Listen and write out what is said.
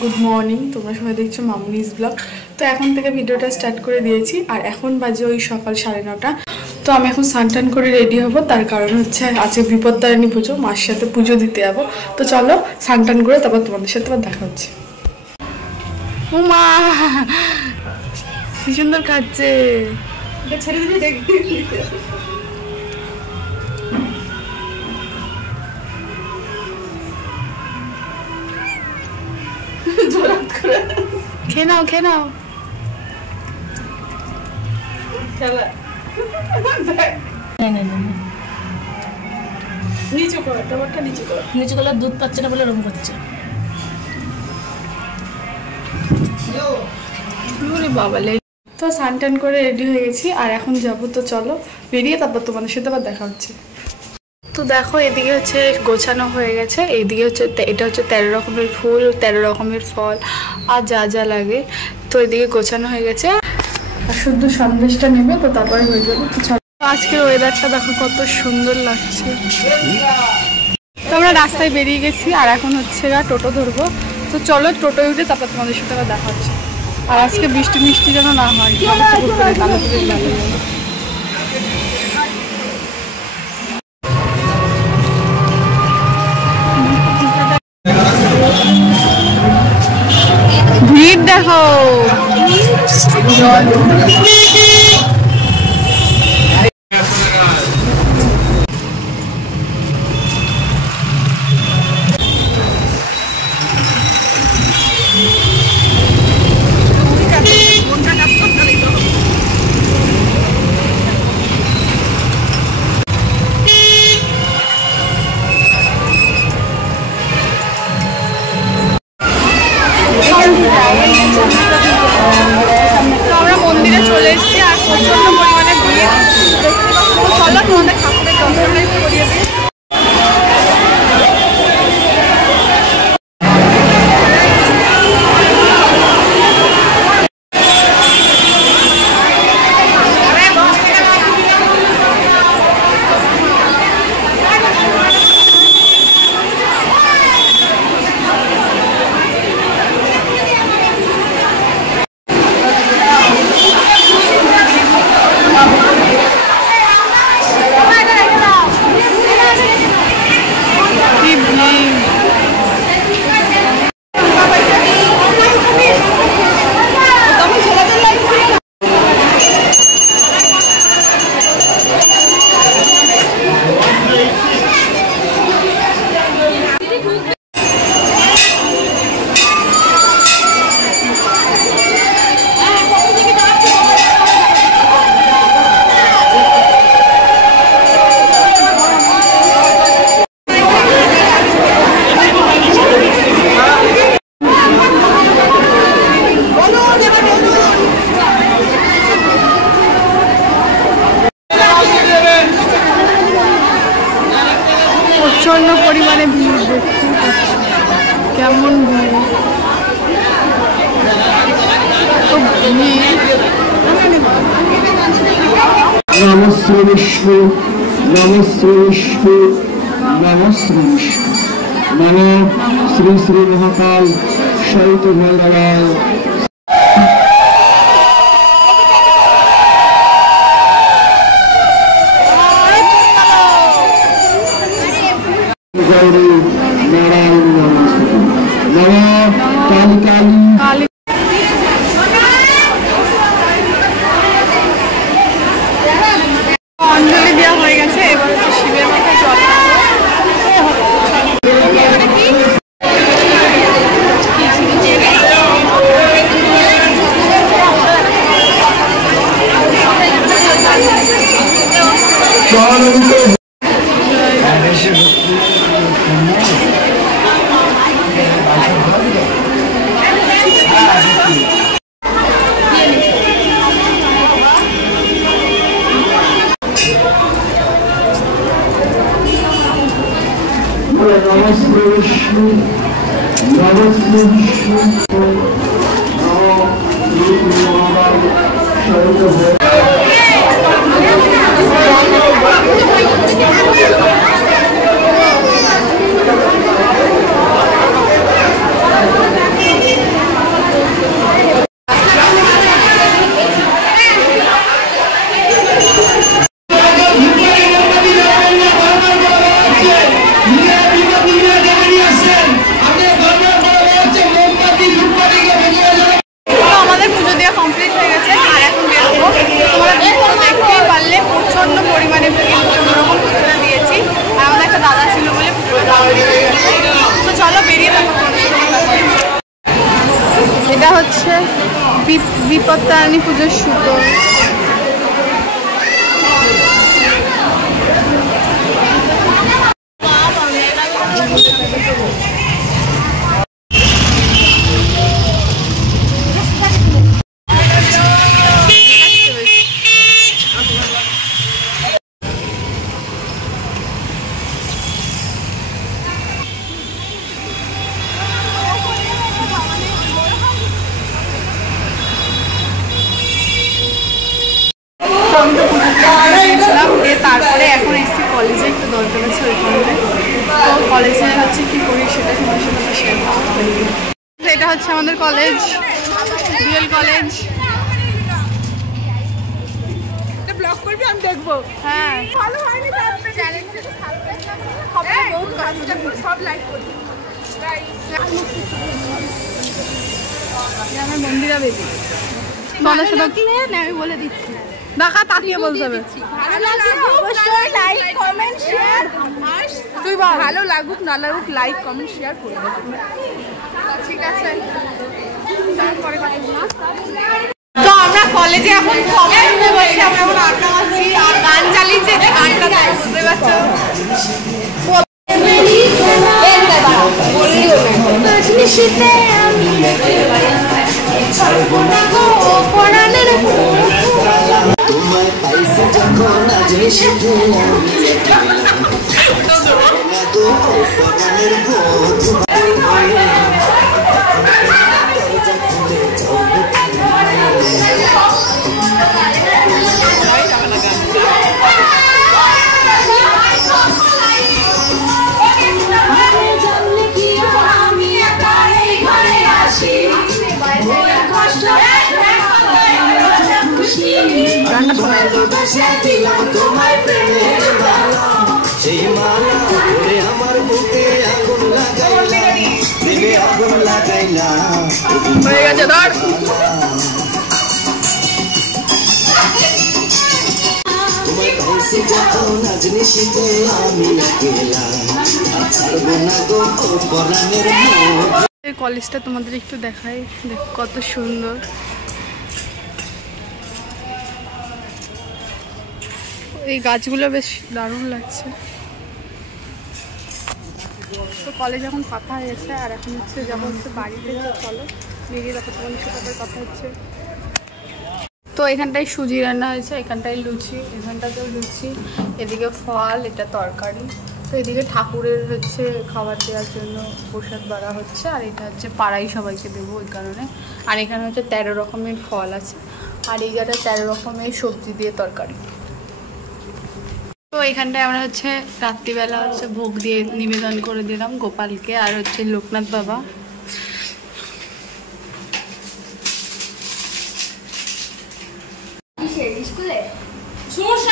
Good morning, তোমরা সবাই দেখছো মামুনিজ ব্লগ। তো এখন থেকে ভিডিওটা স্টার্ট করে দিয়েছি আর এখন বাজে ওই সকাল 9:30। তো আমি এখন স্নান করে রেডি হব, তার কারণ হচ্ছে আজকে বিপত্তারিণী পুজো, মার সাথে পুজো দিতে যাবো। তো চলো স্নান করে তারপর তোমাদের সাথে আবার দেখা হচ্ছে। ও মা কি সুন্দর কাটছে, ছেড়ে দিবি দেখবি। খেয়ে নাও খেয়ে নাও। নিচু কর, টমাটটা নিচু কর। নিচু করলে দুধ পাচ্ছে না বলে রকম করছে। বাবালে তো স্নান করে রেডি হয়ে গেছি আর এখন যাবো। তো চলো বেরিয়ে তারপর তোমাদের সাথে আবার দেখা হচ্ছে। তো দেখো এদিকে হচ্ছে গোছানো হয়ে গেছে, এইদিকে হচ্ছে এটা হচ্ছে 13 রকমের ফুল, 13 রকমের ফল আর যা যা লাগে। তো এদিকে গোছানো হয়ে গেছে আর শুধু সন্দেশটা নেবে, তো তারপরে হয়ে যাবে। তো চলো, আজকের ওয়েদারটা দেখো কত সুন্দর লাগছে। তো আমরা রাস্তায় বেরিয়ে গেছি আর এখন হচ্ছে টোটো ধরবো। তো চলো টোটো উঠে তারপর তোমাদের সাথে আবার দেখা হচ্ছে। আর আজকে বৃষ্টি মিষ্টি যেন না হয়, ভিড় দেখো। আমরা মন্দিরে চলে এসেছি আর প্রচন্ড পরিমাণে ভিড়। চলো তোমাদের ঠাকুরের দর্শনটা একটু করিয়ে দিই। প্রচন্ড পরিমাণে ভিড়, দেখতে কেমন ভিড়। নমস্তে বিষ্ণু, নমস্তে বিষ্ণু, নমস্তে বিষ্ণু। নমো শ্রী শ্রী মহাকাল সহিত ভৈরবায়। গৌরী নারায়ণ নমস্তে। নমো কালী কালী। অঞ্জলি দেওয়া হয়ে গেছে, এবার হচ্ছে শিবের মাথায় জল নমস্তে বিষ্ণু, নমস্তে বিষ্ণু। নমো শ্রী মহাকাল সহিত ভৈরবায়। প্রচণ্ড পরিমাণে কোনোরকম পুজোটা দিয়েছি। আর আমাদের একটা দাদা ছিল বলে পুজোটা তো চলো বেরিয়ে থাকবো। এটা হচ্ছে বিপত্তারিণী পুজোর সুতো। তারপরে এখন এসছি কলেজে, একটু দরকার আছে ওইখানে। তো কলেজে হচ্ছে কি করি সেটা তোমার সাথে শেয়ার করতে। এটা হচ্ছে আমাদের কলেজ, রিয়েল কলেজ। ব্লগ করবি, আমি দেখবো। হ্যাঁ আমার মন্দিরা বেবি আমি বলে দিচ্ছি, দেখা তাকিয়ে বলতে হবে। তুই বল, ভালো লাগুক না লাগুক লাইক কমেন্ট শেয়ার করে দেবো। ঠিক আছে, তো আমরা কলেজে এখন বসে আমরা এখন আড্ডা মারছি আর গান চালিয়েছি। এটা গানটা বুঝতে পারছো? তোমায় পাইছি যখন আজ শিখে তোমার প্রেমের মালা, সেই মালা করে আমার বুকে আগুন লাগাইলা, দিলে আগুন লাগাইলা। হয়ে গেছে ধর। তোমায় পাইছি যখন আজ নিশিতে আমি গেলাম, আর ছাড়বো না গো পরাণের মন। কলেজটা তোমাদের একটু দেখাই, দেখ কত সুন্দর। এই গাছগুলো বেশ দারুণ লাগছে। তো কলেজ এখন ফাঁকা হয়েছে আর এখন হচ্ছে যাবো হচ্ছে বাড়িতে। চলো বেরিয়ে দেখো তোমাদের সাথে কথা হচ্ছে। তো এখানটায় সুজি রান্না হয়েছে, এখানটায় লুচি, এখানটাতেও লুচি, এদিকে ফল, এটা তরকারি। তো এদিকে ঠাকুরের হচ্ছে খাবার দেওয়ার জন্য প্রসাদ বাড়া হচ্ছে, আর এটা হচ্ছে পাড়াই সবাইকে দেবো ওই কারণে। আর এখানে হচ্ছে 13 রকমের ফল আছে, আর এই জায়গাটা 13 রকমের সবজি দিয়ে তরকারি। তো এখানটায় আমরা হচ্ছে রাত্রিবেলা হচ্ছে ভোগ দিয়ে নিবেদন করে দিলাম গোপালকে আর হচ্ছে লোকনাথ বাবা। সমস্যা